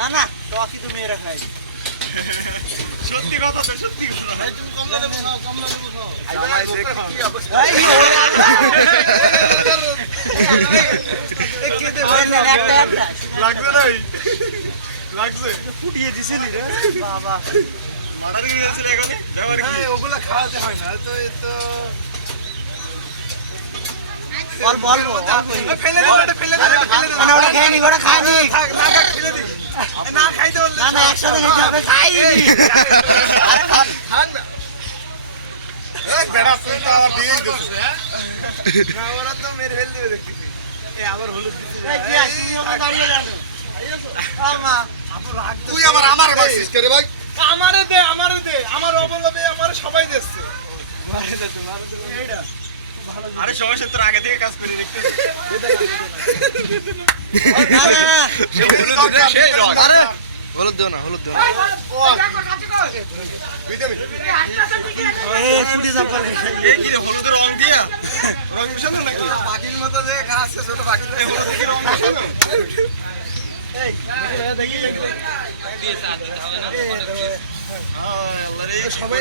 না না টকি তো মেয়েরা খাই সত্যি কথা তো সত্যি কথা ভাই তুমি কমলা লেবু খাও কমলা লেবু খাও জামাই দেখে কি অবস্থা এই কেটে একটা একটা লাগছে না লাগছে ফুটিয়ে দিছিলি রে বাবা মার্ডার কি হয়েছিল এখানে যাবার কি ওগুলা খাওয়াতে হয় না তো এ তো অল্প অল্প ফেলে দে ওটা ফেলে দে মানে ওটা খেয়ে নি ওটা খাইনি থাক না কাট ফেলে দে না খাইতে বললে না না একসাথে খেতে হবে খাই আরে খান খান না এই বেড়া তুই তো আবার দিয়েই দিছিস না ওরা তো মেরে ফেল দিবে দেখতেছি এই আবার হলুদ দিছিস এই কি আসি আমরা দাঁড়িয়ে জানো আমা আপু রাগ তুই আবার আমার বাসিস রে ভাই আমারে দে আমার অবলবে আমার সবাই দিচ্ছে মারে না তোমার তো এইটা আরে সমস্যা তোর আগে থেকে কাজ করে দেখতে না না না আরে হলুদ দেও না হলুদ দেও না এই ফুটি যাবে এই কি হলুদের রং দিয়া রং মিশানো নাকি পাখির মতো যে খাচ্ছে ছোট পাখি হলুদ কি রং মিশানো এই দেখি সবাই